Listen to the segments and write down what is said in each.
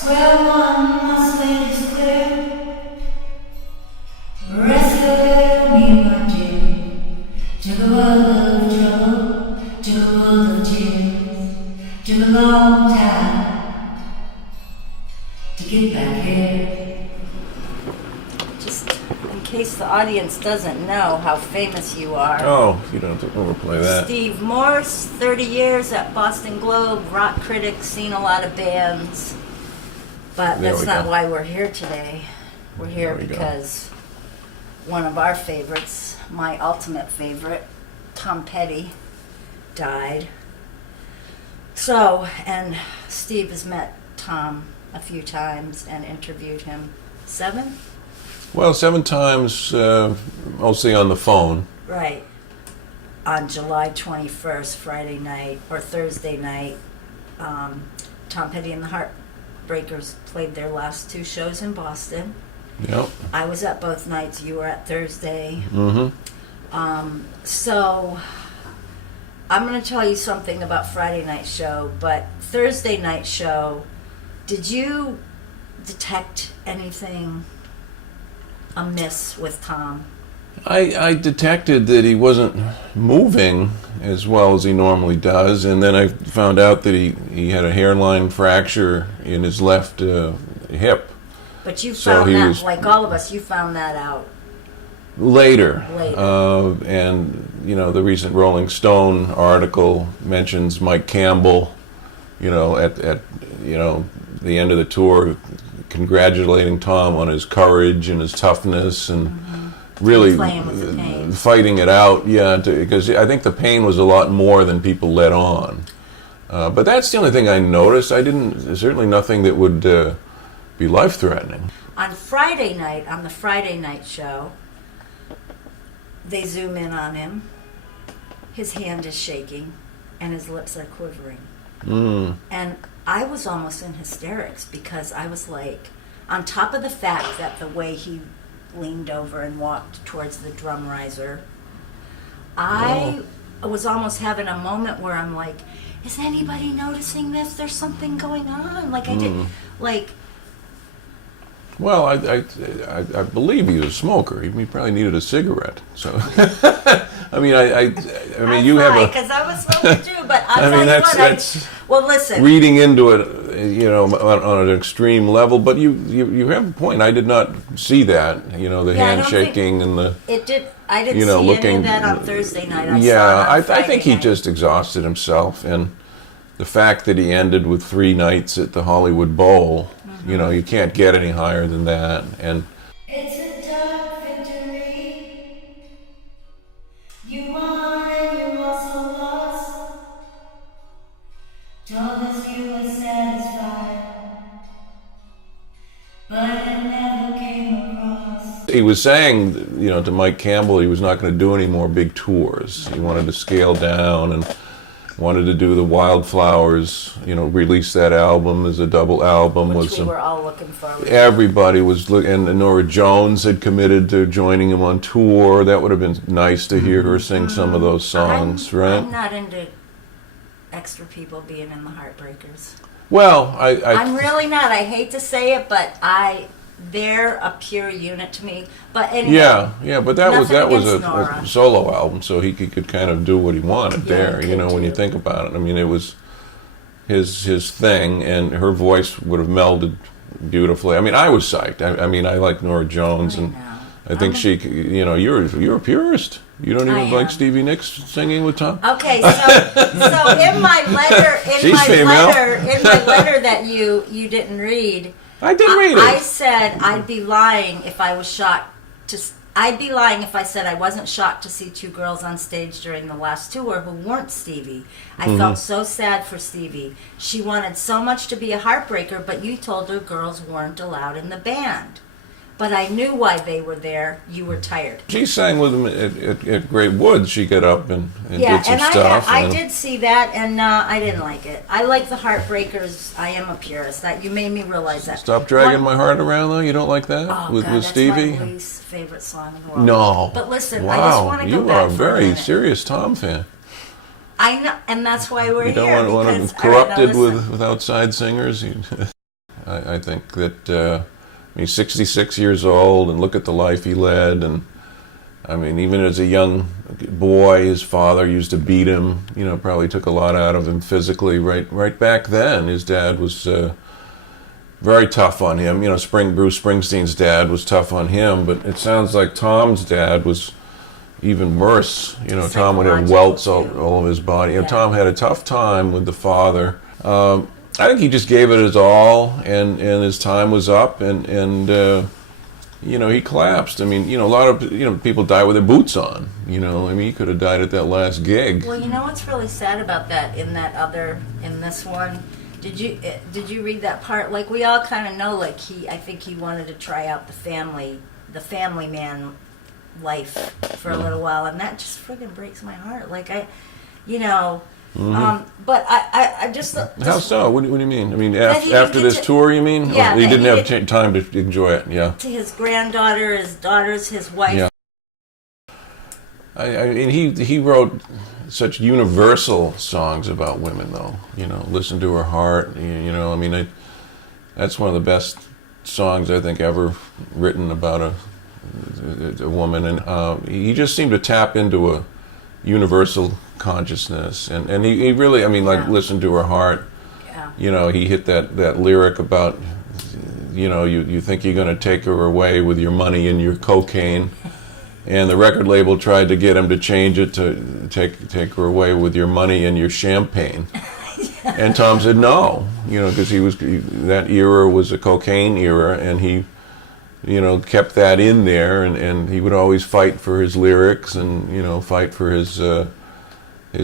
Square one, my slate is clear. Rescue me, my dear. To the world of trouble, to the world of tears, to the long time to get back here. Just in case the audience doesn't know how famous you are. Oh, you don't have to overplay that. Steve Morse, 30 years at Boston Globe, rock critic, seen a lot of bands. But that's not why we're here today. We're here because one of our favorites, my ultimate favorite, Tom Petty, died. So, and Steve has met Tom a few times and interviewed him. 7? Well, 7 times, mostly on the phone. Right. On July 21st, Friday night, or Thursday night, Tom Petty and the Heartbreakers played their last 2 shows in Boston. Yep. I was at both nights. You were at Thursday. Mm-hmm. So I'm going to tell you something about Friday night show, but Thursday night show, did you detect anything amiss with Tom? I detected that he wasn't moving as well as he normally does, and then I found out that he had a hairline fracture in his left hip. But you found that, like all of us, you found that out later. And, you know, the recent Rolling Stone article mentions Mike Campbell, you know, at you know, the end of the tour, congratulating Tom on his courage and his toughness and really fighting it out. Yeah, because I think the pain was a lot more than people let on. But that's the only thing I noticed. I didn't, certainly nothing that would be life-threatening. On Friday night, on the Friday night show, they zoom in on him. His hand is shaking and his lips are quivering. And I was almost in hysterics because I was like, on top of the fact that the way he leaned over and walked towards the drum riser, I was almost having a moment where I'm like, is anybody noticing this? There's something going on. Like I did, like. Well, I believe he was a smoker. He probably needed a cigarette. So, I mean, you have a. Because I was smoking too, but I'll tell you what. That's well, listen. Reading into it, you know, on an extreme level, but you have a point. I did not see that. You know, the hand shaking and the. It did. I didn't see any of that on Thursday night. I think he just exhausted himself, and the fact that he ended with 3 nights at the Hollywood Bowl. You know, you can't get any higher than that. And it's a dark victory. You won and you also lost. Told us you were satisfied, but it never came across. He was saying, you know, to Mike Campbell, he was not going to do any more big tours. He wanted to scale down and wanted to do the Wildflowers, you know, release that album as a double album. Which we were all looking forward to. Everybody was looking, and Nora Jones had committed to joining him on tour. That would have been nice to hear her sing some of those songs, right? I'm not into extra people being in the Heartbreakers. Well, I'm really not. I hate to say it, but they're a pure unit to me. But anyway, yeah, but that was a solo album, so he could kind of do what he wanted there. You know, when you think about it, I mean, it was his thing, and her voice would have melded beautifully. I mean, I was psyched. I mean, I like Nora Jones, and I think she, you know, you're a purist. You don't even like Stevie Nicks singing with Tom? Okay, so in my letter that you didn't read. I didn't read it. I said I'd be lying if I was shocked I'd be lying if I said I wasn't shocked to see 2 girls on stage during the last tour who weren't Stevie. I felt so sad for Stevie. She wanted so much to be a heartbreaker, but you told her girls weren't allowed in the band. But I knew why they were there. You were tired. She sang with him at Great Woods. She got up and did some stuff. I did see that, and I didn't like it. I like the Heartbreakers. I am a purist. That you made me realize that. Stop Dragging My Heart Around, though? You don't like that? With Stevie? That's my least favorite song in the world. No. But listen, wow. I just want to go back You are a for very serious Tom fan. I know, and that's why we're here. You don't want to be corrupted with outside singers? I think that he's 66 years old, and look at the life he led. And I mean, even as a young boy, his father used to beat him. You know, probably took a lot out of him physically. Right back then, his dad was very tough on him. You know, Bruce Springsteen's dad was tough on him, but it sounds like Tom's dad was even worse. You know, Tom would have welts all over his body. You know, Tom had a tough time with the father. I think he just gave it his all, and his time was up, and you know, he collapsed. I mean, you know, a lot of people die with their boots on. You know, I mean, he could have died at that last gig. Well, you know what's really sad about that in this one? Did you read that part? Like, we all kind of know, like, I think he wanted to try out the family man life for a little while, and that just friggin' breaks my heart. Like, but I just how so? What do you mean? I mean, after this tour, you mean? Yeah, or he didn't have time to enjoy it. Yeah. To his granddaughter, his daughters, his wife. Yeah. I mean, he wrote such universal songs about women, though. You know, "Listen to Her Heart." You know, I mean, that's one of the best songs I think ever written about a woman, and he just seemed to tap into a universal consciousness, and he really, I mean, like, "Listen to Her Heart." Yeah. You know, he hit that lyric about, you know, you think you're going to take her away with your money and your cocaine, and the record label tried to get him to change it to take her away with your money and your champagne. And Tom said no, you know, because that era was a cocaine era, and he, you know, kept that in there, and he would always fight for his lyrics, and, you know, fight for his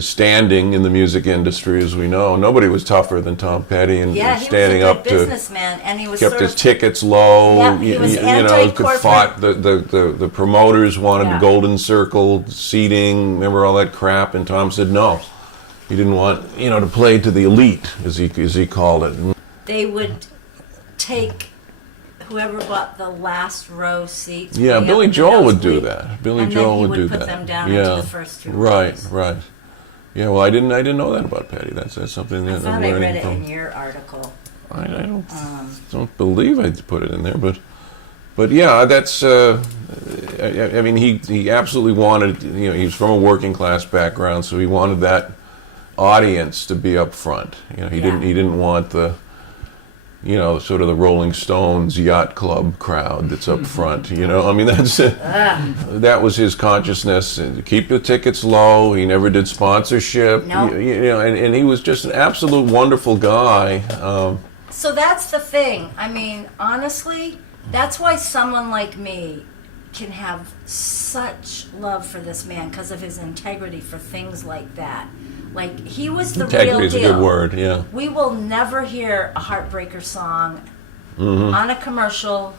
standing in the music industry. As we know, nobody was tougher than Tom Petty, and standing up to businessman, and he was kept his tickets low. Yeah, he was you know, anti-corporate. fought the promoters wanted golden circle seating. Remember all that crap? And Tom said no. He didn't want, you know, to play to the elite, as he called it. They would take whoever bought the last row seats. Yeah, Billy Joel would do that. Billy Joel would do that. And then he would put them down into the first two rows. Right. Yeah, well, I didn't know that about Petty. That's something that I'm learning I read it from. in your article. I don't believe I put it in there, but yeah, that's. I mean, he absolutely wanted. You know, he was from a working class background, so he wanted that audience to be up front. You know, he didn't want the, you know, sort of the Rolling Stones yacht club crowd that's up front. You know, I mean, that was his consciousness. Keep the tickets low. He never did sponsorship. Nope. You know, and he was just an absolute wonderful guy. So that's the thing. I mean, honestly, that's why someone like me can have such love for this man, because of his integrity for things like that. Like, he was the real deal. Integrity is a good word, yeah. We will never hear a Heartbreaker song on a commercial,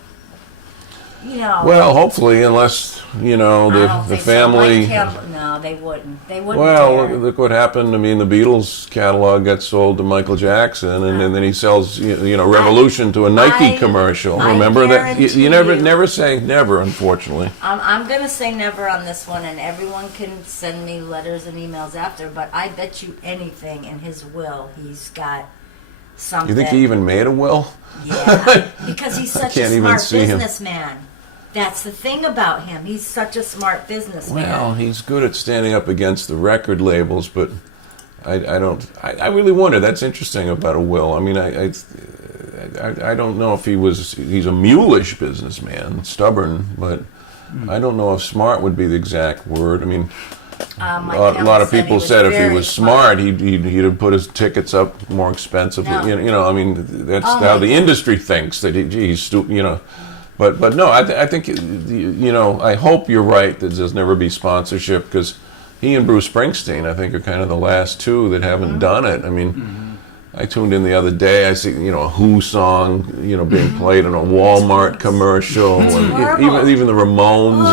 you know. Well, hopefully, unless, you know, the family. No, they wouldn't. They wouldn't. Well, dare. look what happened. I mean, the Beatles catalog got sold to Michael Jackson, and then he sells, you know, Revolution to a Nike commercial. Remember that? You never say never, unfortunately. I'm going to say never on this one, and everyone can send me letters and emails after, but I bet you anything in his will he's got something. You think he even made a will? Yeah, because he's such a smart him. businessman. That's the thing about him. He's such a smart businessman. Well, he's good at standing up against the record labels, but I really wonder. That's interesting about a will. I mean, I don't know if he's a mulish businessman, stubborn, but I don't know if smart would be the exact word. I mean, a lot of people said if he was smart, he'd have put his tickets up more expensively. No. You know, I mean, that's how the industry thinks, that he's stupid. You know. But no, I think, you know, I hope you're right that there's never be sponsorship, because he and Bruce Springsteen, I think, are kind of the last two that haven't done it. I mean, I tuned in the other day, I see, you know, a Who song, you know, being played in a Walmart commercial, and even the Ramones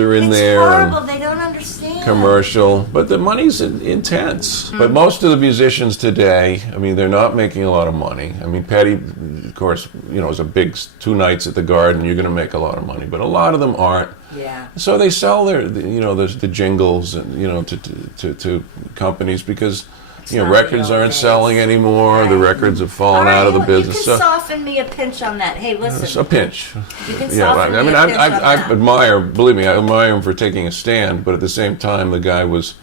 are in there. It's horrible. They don't understand. Commercial, but the money's intense. But most of the musicians today, I mean, they're not making a lot of money. I mean, Petty, of course, you know, is a big 2 nights at the Garden. You're going to make a lot of money, but a lot of them aren't. Yeah. So they sell the jingles, and, you know, to companies, because records aren't selling anymore. Right. The records have fallen All right, out of the you business. can soften me a pinch on that. Hey, listen. It's a pinch. You can soften me a pinch on I that. admire, believe me, I admire him for taking a stand, but at the same time, the guy was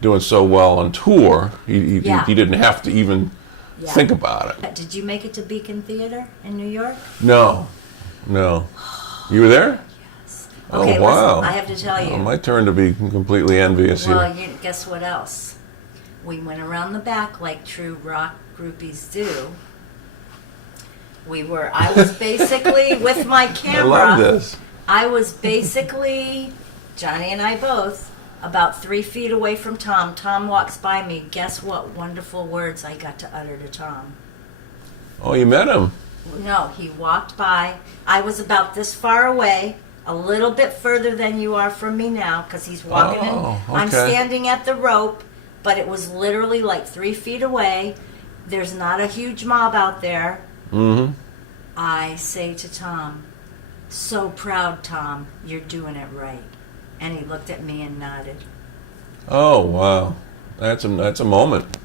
doing so well on tour, he didn't have to even think about it. Did you make it to Beacon Theater in New York? No. You were there? Yes. Oh, Okay, wow. listen, I have to tell you. Well, my turn to be completely envious Well, here. guess what else? We went around the back like true rock groupies do. I was basically with my camera. I love this. I was basically, Johnny and I both, about 3 feet away from Tom. Tom walks by me. Guess what wonderful words I got to utter to Tom? Oh, you met him? No, he walked by. I was about this far away, a little bit further than you are from me now, because he's walking in. Okay. I'm standing at the rope, but it was literally like 3 feet away. There's not a huge mob out there. Mm-hmm. I say to Tom, so proud, Tom, you're doing it right. And he looked at me and nodded. Oh, wow. That's a moment.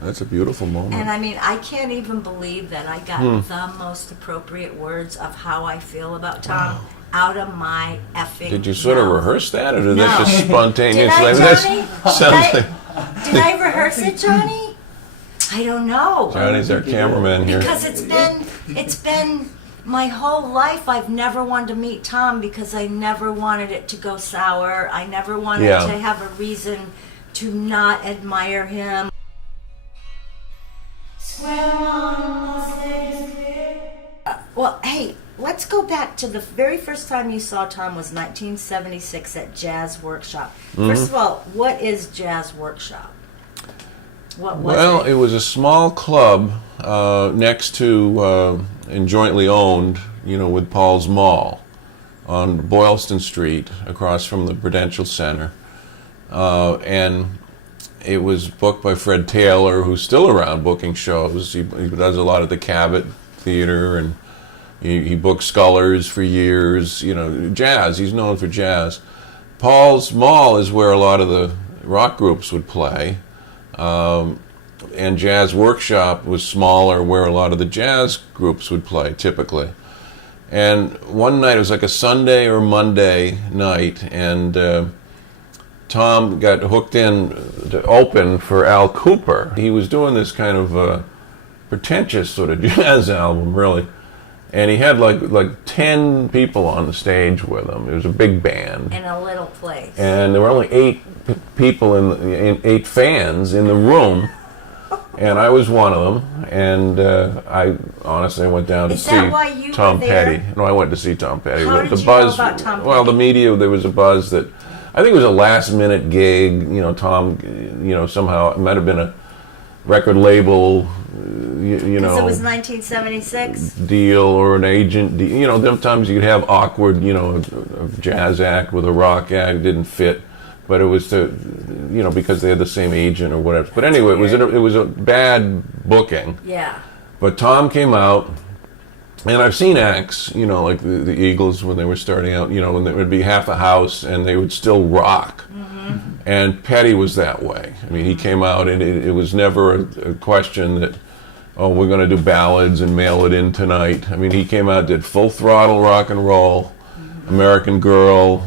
That's a beautiful moment. And I mean, I can't even believe that I got the most appropriate words of how I feel about Tom out of my effing Did you sort of mouth. rehearse that, or did No. that just spontaneous? Did I, That's- Johnny? sounds like Did I rehearse it, Johnny? I don't know. Johnny's our cameraman here. Because it's been my whole life. I've never wanted to meet Tom because I never wanted it to go sour. I never wanted Yeah. to have a reason to not admire him. Well, hey, let's go back to the very first time you saw Tom was 1976 at Jazz Workshop. First of all, what is Jazz Workshop? What was Well, it? it was a small club next to and jointly owned, with Paul's Mall on Boylston Street, across from the Prudential Center, and it was booked by Fred Taylor, who's still around booking shows. He does a lot at the Cabot Theater, and he booked Scullers for years. Jazz. He's known for jazz. Paul's Mall is where a lot of the rock groups would play. And Jazz Workshop was smaller, where a lot of the jazz groups would play typically. And one night, it was like a Sunday or Monday night, and Tom got hooked in to open for Al Cooper. He was doing this kind of pretentious sort of jazz album, really. And he had like 10 people on the stage with him. It was a big band. In a little place. And there were only 8 people, 8 fans in the room. And I was one of them. And I honestly went down to Is that why see you Tom were there? Petty. No, I went to see Tom Petty. How The did you buzz, know about Tom Petty? Well, the media, there was a buzz that I think it was a last-minute gig. Tom, somehow it might have been a record label, Because it was 1976. deal or an agent. Sometimes you'd have awkward, a jazz act with a rock act didn't fit, but it was because they had the same agent or whatever. But anyway, it was a bad booking. Yeah. But Tom came out, and I've seen acts, like the Eagles when they were starting out, when there would be half a house and they would still rock. And Petty was that way. I mean, he came out, and it was never a question that, oh, we're going to do ballads and mail it in tonight. I mean, he came out, did full throttle rock and roll, American Girl,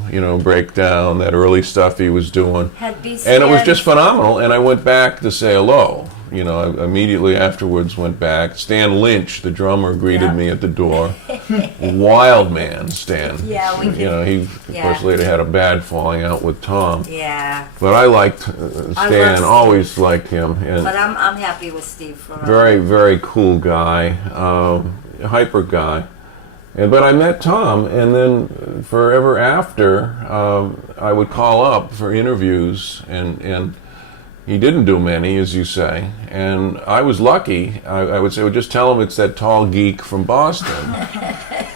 Breakdown, that early stuff he was doing. Had BCN. And it was just phenomenal, and I went back to say hello. I immediately afterwards went back. Stan Lynch, the drummer, greeted me at the door. Wild man, Stan. Yeah, we could. He, of course, later had a bad falling out with Tom. Yeah. But I liked I Stan, love always liked him. And But I'm happy with Steve for very, very cool guy, hyper guy. But I met Tom, and then forever after, I would call up for interviews, and he didn't do many, as you say. And I was lucky. I would say, well, just tell him it's that tall geek from Boston,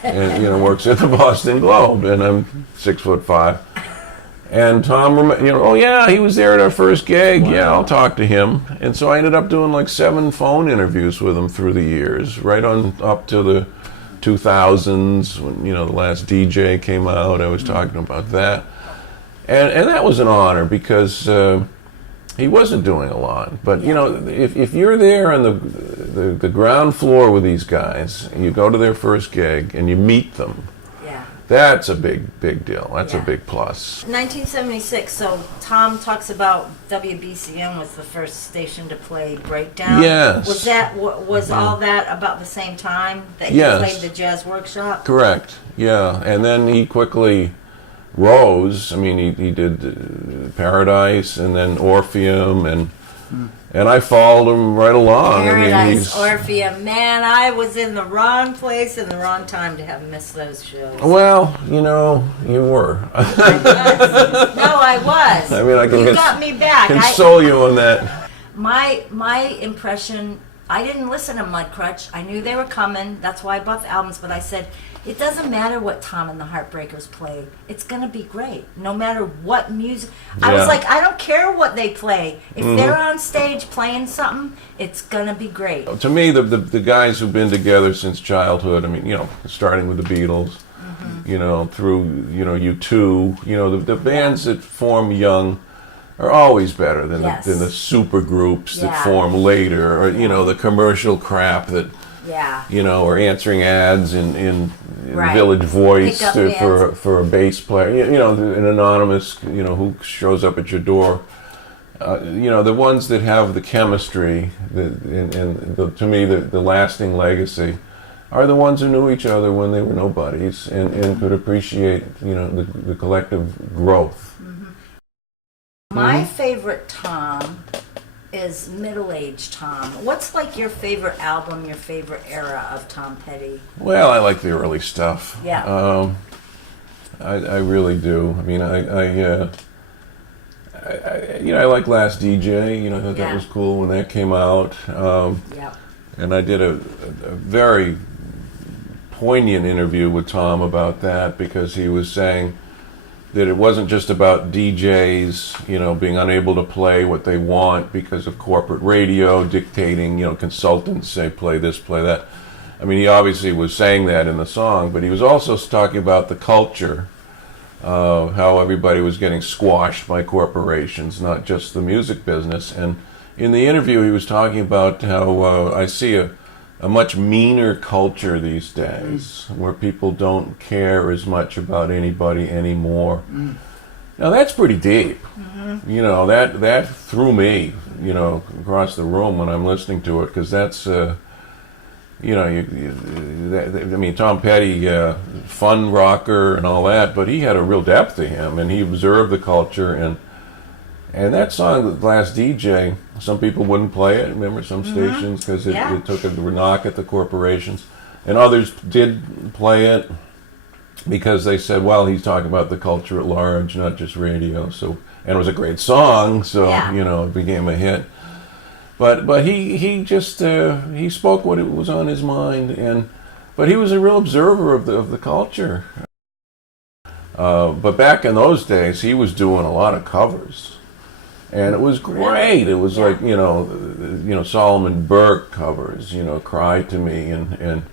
and works at the Boston Globe, and I'm 6'5". And Tom, oh yeah, he was there at our first gig. Wow. Yeah, I'll talk to him. And so I ended up doing like 7 phone interviews with him through the years, right on up to the 2000s when the last DJ came out. I was talking about that, and that was an honor because he wasn't doing a lot. But, Yeah. if you're there on the ground floor with these guys, and you go to their first gig, and you meet them, Yeah. that's a big deal. That's a Yeah. big plus. 1976, so Tom talks about WBCM was the first station to play breakdown. Yes. Was all that about the same time that he Yes. played the jazz workshop? Correct. Yeah, and then he quickly rose. I mean, he did Paradise, and then Orpheum, and I followed him right along. I mean, Paradise, Orpheum. Man, I was in the wrong place in the wrong time to have missed those shows. Well, you were. I was. No, I was. I mean, I can You got me back. console you on that. My impression, I didn't listen to Mudcrutch. I knew they were coming. That's why I bought the albums. But I said, it doesn't matter what Tom and the Heartbreakers play. It's going to be great. No matter what music. I was Yeah. like, I don't care what they play. If they're on stage playing something, it's going to be great. To me, the guys who've been together since childhood, I mean, starting with the Beatles, through, U2, the bands that form young are always better than Yes. the super groups that Yeah. form later, or, the commercial crap that, Yeah. or answering ads in Right. Village Voice Pick up for a bass player, an anonymous, who shows up at your door. The ones that have the chemistry, to me, the lasting legacy, are the ones who knew each other when they were nobodies and could appreciate, the collective growth. My favorite Tom is middle-aged Tom. What's like your favorite album, your favorite era of Tom Petty? Well, I like the early stuff. Yeah. I really do. I mean, I like Last DJ. I thought that Yeah. was cool when that came out. Yep. And I did a very poignant interview with Tom about that, because he was saying that it wasn't just about DJs, being unable to play what they want because of corporate radio dictating, consultants say play this, play that. I mean, he obviously was saying that in the song, but he was also talking about the culture, how everybody was getting squashed by corporations, not just the music business. And in the interview, he was talking about how I see a much meaner culture these days, where people don't care as much about anybody anymore. Now that's pretty deep. That threw me, across the room when I'm listening to it, because that's, Tom Petty, fun rocker and all that, but he had a real depth to him, and he observed the culture, and that song, The Last DJ, some people wouldn't play it. Remember, some stations, because it took a knock at the corporations. And others did play it because they said, well, he's talking about the culture at large, not just radio. So, and it was a great song, so, it became a hit. But he just, he spoke what was on his mind, but he was a real observer of the culture. But back in those days, he was doing a lot of covers. And it was great. It was like, Solomon Burke covers, Cry to Me, and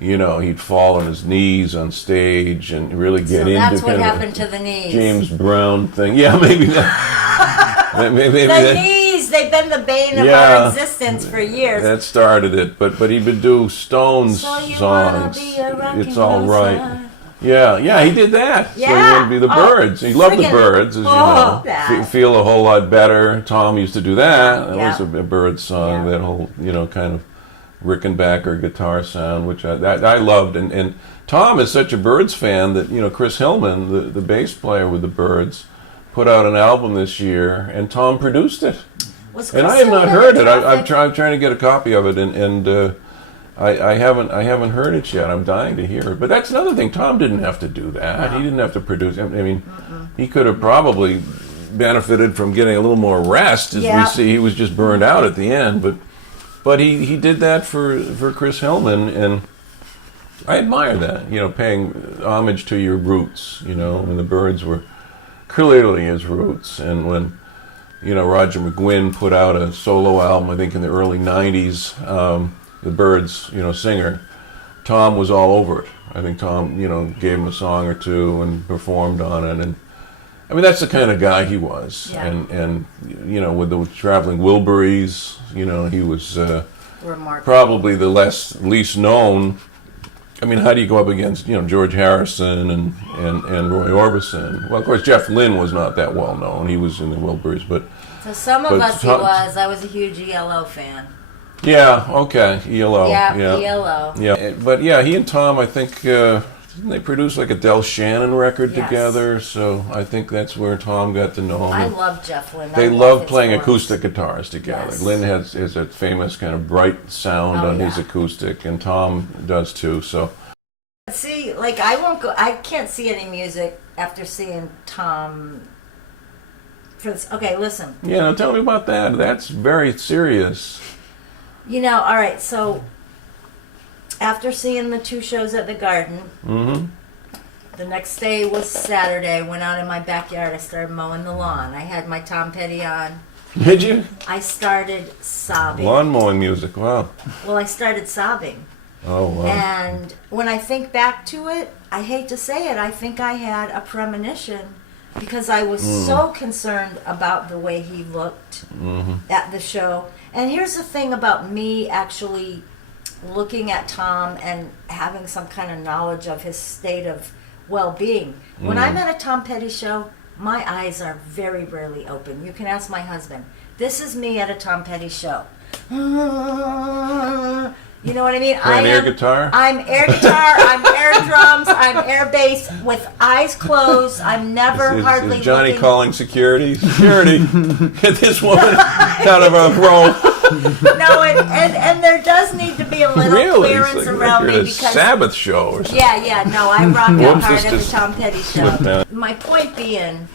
he'd fall on his knees on stage and really get into that's what kind of happened to the knees. James Brown thing. Yeah, maybe that. maybe The that, knees, they've been the bane of our existence for years. that started it. But he would do Stones So you wanna songs. be a rockin' It's all right. rockstar. Yeah, he did that. So he Yeah. wanted to be the Birds. He loved the friggin' Birds, as you love know. that. Feel a Whole Lot Better. Tom used to do that. That Yeah. was a Birds song, Yeah. that whole, kind of Rickenbacker guitar sound, which I loved. And Tom is such a Birds fan that, Chris Hillman, the bass player with the Birds, put out an album this year, and Tom produced it. Was And Chris I have not Hillman heard it. a I'm trying to get a copy of it, and I haven't heard it yet. I'm dying to hear it. But that's another thing. Tom didn't have to do that. No. He didn't have to produce. I mean, he could have probably benefited from getting a little more rest. As we see, he was just burned out at the end. But he did that for Chris Hillman, and I admire that. Paying homage to your roots. When the Birds were clearly his roots, and when Roger McGuinn put out a solo album, I think in the early '90s. The Birds, singer, Tom was all over it. I think Tom, gave him a song or two and performed on it, and I mean, that's the kind of guy he was. Yeah. And you know, with the traveling Wilburys, you know, he was Remarkable. probably the least known. I mean, how do you go up against, you know, George Harrison and Roy Orbison? Well, of course, Jeff Lynne was not that well known. He was in the Wilburys, but... So some of but us he was. I was a huge ELO fan. Yeah, okay, ELO. Yeah, Yeah, ELO. Yeah, but yeah, he and Tom, I think, didn't they produce like a Del Shannon record Yes. together? So I think that's where Tom got to know him. I love Jeff Lynne. They I love his playing voice. acoustic guitars together. Yes. Lynn has a famous kind of bright sound Oh, on his yeah. acoustic, and Tom does too. So See, like I can't see any music after seeing Tom. Okay, listen. yeah, now tell me about that. That's very serious. You know, all right. So after seeing the 2 shows at the Garden, Mm-hmm. the next day was Saturday. I went out in my backyard. I started mowing the lawn. I had my Tom Petty on. Did you? I started sobbing. Lawn mowing music. Wow. Well, I started sobbing. Oh wow. And when I think back to it, I hate to say it, I think I had a premonition because I was so concerned about the way he looked at the show. And here's the thing about me actually looking at Tom and having some kind of knowledge of his state of well-being. When I'm at a Tom Petty show, my eyes are very rarely open. You can ask my husband. This is me at a Tom Petty show. You know what I mean? Playing air guitar? I'm air guitar, I'm air drums, I'm air bass with eyes closed. I'm never hardly is Johnny looking. calling security? Security! Get this woman out of our row. No, and there does need to be a little Really? clearance It's like around you're me at a because Sabbath show or something. yeah, no, I rock out Whoops, hard this at the just Tom Petty slipped show. down. My point being,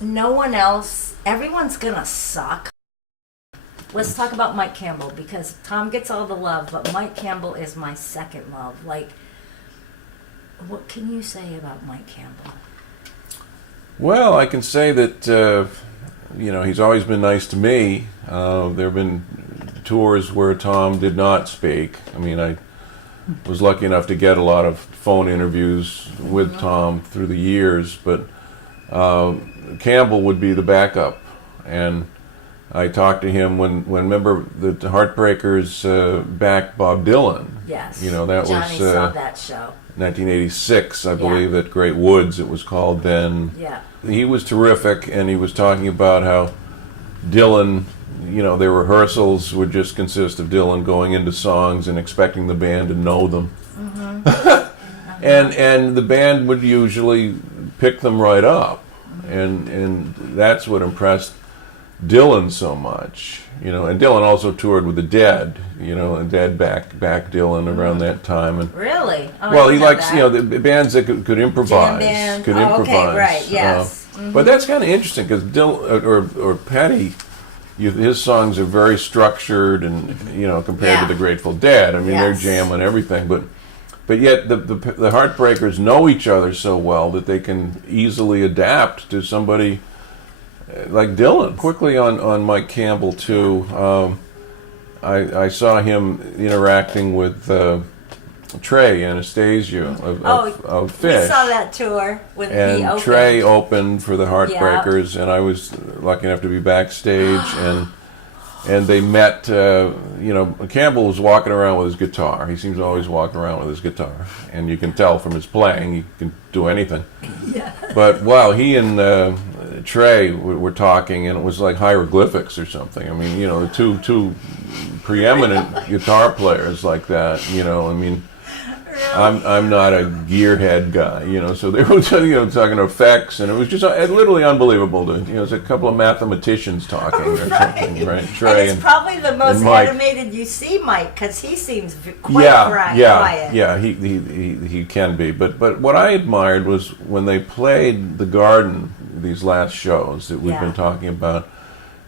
no one else, everyone's gonna suck. Let's talk about Mike Campbell because Tom gets all the love, but Mike Campbell is my second love. Like, what can you say about Mike Campbell? Well, I can say that you know, he's always been nice to me. There have been tours where Tom did not speak. I mean, I was lucky enough to get a lot of phone interviews with Tom through the years, but Campbell would be the backup, and I talked to him when remember the Heartbreakers backed Bob Dylan. Yes. You know, that Johnny was saw that show. 1986, I believe, at Great Woods it was called then. Yeah. He was terrific, and he was talking about how Dylan, you know, their rehearsals would just consist of Dylan going into songs and expecting the band to know them. And the band would usually pick them right up. And that's what impressed Dylan so much, you know. And Dylan also toured with the Dead, you know, and Dead back Dylan around that time. And Really? Oh, I well, he didn't know likes, that. you know, the bands that could improvise. Jam band. Could Oh, improvise. okay, right, yes. But that's kind of interesting because Dylan or Petty, his songs are very structured, and you know, compared Yeah. to the Grateful Dead, I mean, they're Yes. jamming everything, but yet the Heartbreakers know each other so well that they can easily adapt to somebody like Dylan. Quickly on Mike Campbell too, I saw him interacting with Trey Anastasio of Fish. We saw that tour with the And open. Trey opened for the Heartbreakers, and I was lucky enough to be backstage, and they met. You know, Campbell was walking around with his guitar. He seems to always walk around with his guitar, and you can tell from his playing he can do anything. Yeah. But wow, he and Trey were talking, and it was like hieroglyphics or something. I mean, you know, the two preeminent guitar players like that. You know, I mean. I'm not a gearhead guy, you know, so they were talking effects, and it was just literally unbelievable to, you know, it's a couple of mathematicians talking or something, right? Trey and it's probably the most Mike. animated you see Mike, because he seems quite quiet. Yeah, he can be. But what I admired was when they played the Garden, these last shows that we've been talking about,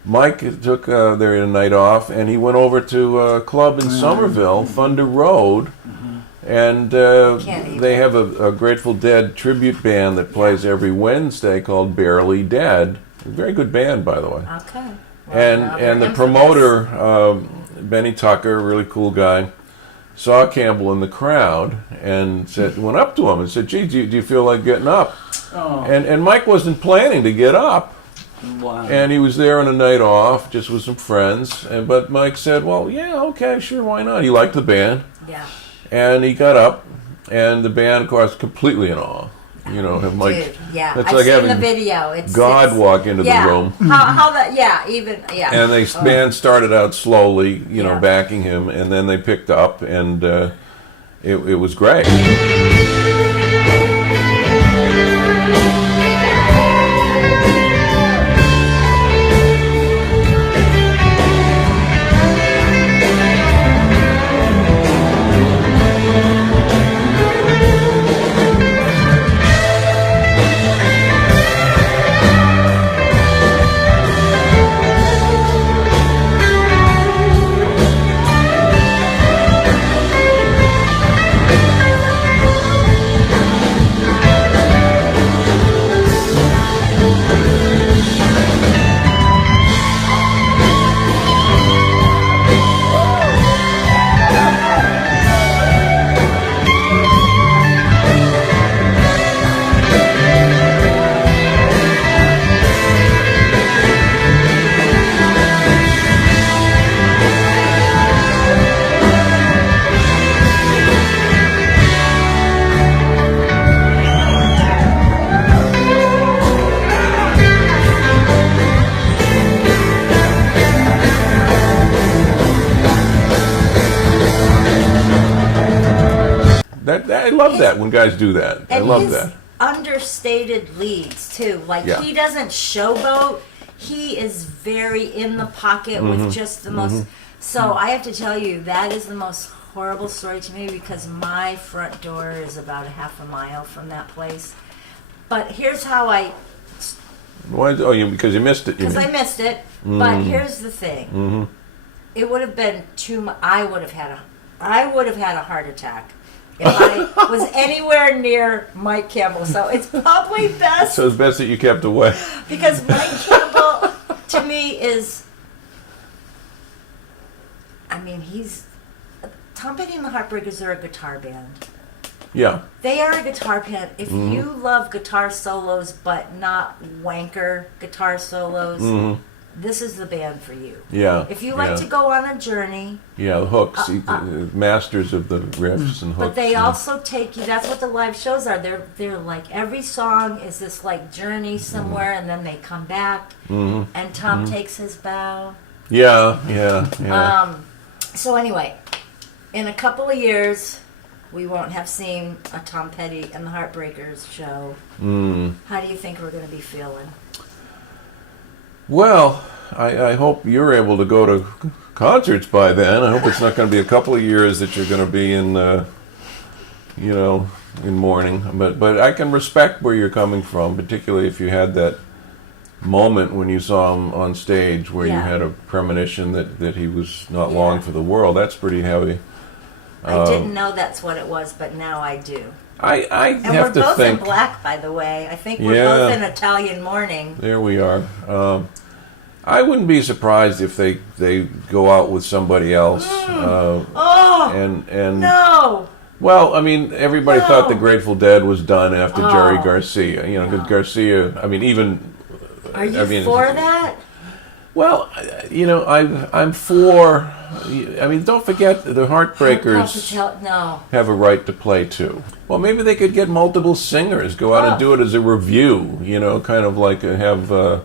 Mike took their night off, and he went over to a club in Somerville, Thunder Road, and they have a Grateful Dead tribute band that plays every Wednesday called Barely Dead. A very good band, by the way. Okay. Well, And the promoter, Benny Tucker, a really cool guy, saw Campbell in the crowd and went up to him and said, "Gee, do you feel like getting up?" Oh. And Mike wasn't planning to get up. Wow. And he was there on a night off, just with some friends. But Mike said, well, yeah, okay, sure, why not? He liked the band. Yeah. And he got up, and the band, of course, completely in awe. You know, have Mike. Dude, yeah. That's I've like seen having the video. God walk into yeah. the room. How that? Yeah. Even. Yeah. And the band started out slowly, you know, Yeah. backing him, and then they picked up, and it was great. I love that when guys do that. I And love his that. understated leads too. Like Yeah. he doesn't showboat. He is very in the pocket Mm-hmm. with just the most. So I have to tell you, that is the most horrible story to me because my front door is about a half a mile from that place. But here's how Why? Oh, because you missed it. You because I mean. missed it. But here's the thing. It would have been too much. I would have had a heart attack if I was anywhere near Mike Campbell. So it's probably best So it's best that you kept away. because Mike Campbell to me is. I mean, Tom Petty and the Heartbreakers are a guitar band. Yeah. They are a guitar band. If you love guitar solos but not wanker guitar solos, this is the band for you. Yeah. If you like to go on a journey, Yeah, the hooks, masters of the riffs and hooks. but they yeah. also take you. That's what the live shows are. They're like every song is this like journey somewhere, and then they come back, and Tom takes his bow. Yeah. So anyway, in a couple of years, we won't have seen a Tom Petty and the Heartbreakers show. How do you think we're going to be feeling? Well, I hope you're able to go to concerts by then. I hope it's not going to be a couple of years that you're going to be in, in mourning. But I can respect where you're coming from, particularly if you had that moment when you saw him on stage where you Yeah. had a premonition that he was not long for the world. That's pretty heavy. I didn't know that's what it was, but now I do. I And we're have to both think. in black, by the way. I think we're Yeah. both in Italian mourning. There we are. I wouldn't be surprised if they go out with somebody else. Oh, And no! well, I mean, everybody No. thought the Grateful Dead was done after Jerry Oh. Garcia. You know, because No. Garcia. I mean, even. Are you I mean, for that? Well, I'm for. I mean, don't forget the Heartbreakers No. have a right to play too. Well, maybe they could get multiple singers, go out and do it as a review. You know, kind of like have. To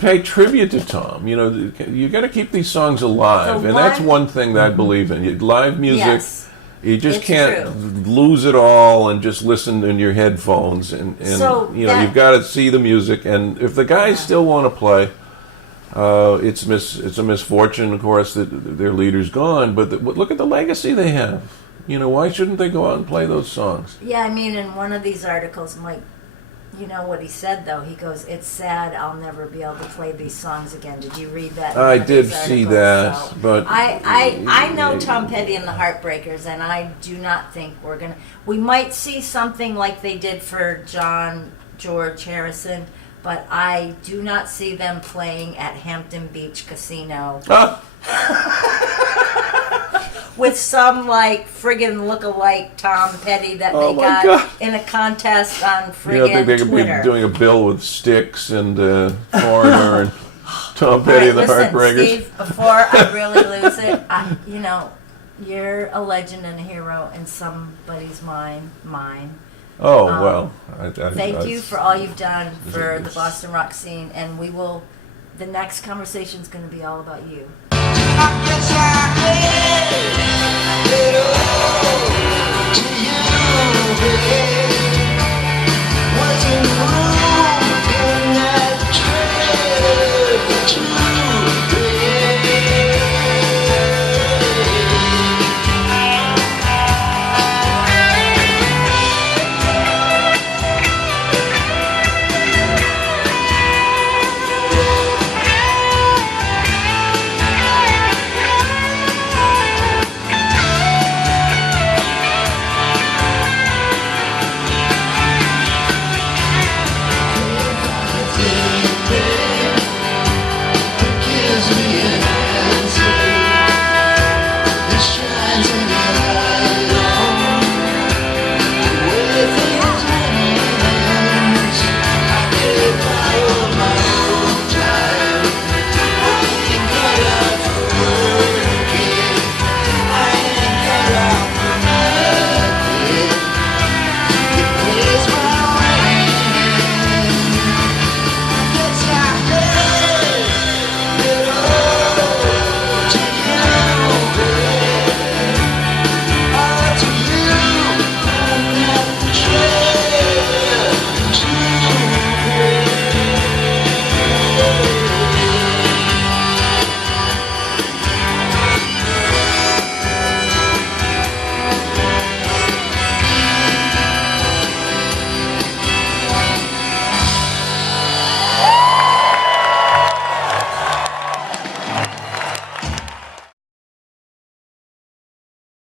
pay tribute to Tom. You know, you got to keep these songs alive, The and that's one- one thing that I believe in. Live music. Yes. You just It's can't true. lose it all and just listen in your headphones. And So that- you've got to see the music. And if the guys still want to play, it's a misfortune, of course, that their leader's gone. But look at the legacy they have. You know, why shouldn't they go out and play those songs? Yeah, I mean, in one of these articles, Mike, you know what he said, though? He goes, it's sad I'll never be able to play these songs again. Did you read that? in I one of did these see articles? that, So but- I know Tom Petty and the Heartbreakers, and I do not think we're going to... We might see something like they did for George Harrison, but I do not see them playing at Hampton Beach Casino. Ah, with some like friggin' look-alike Tom Petty that Oh they my got God. in a contest on You know, I friggin' think they could be Twitter. doing a bill with Styx and Foreigner and Tom Petty and the Listen, Heartbreakers. Steve, before I really lose it, you're a legend and a hero in somebody's mind, mine. Oh, well. Thank you for all you've done for the Boston rock scene, and the next conversation is going to be all about you. I guess I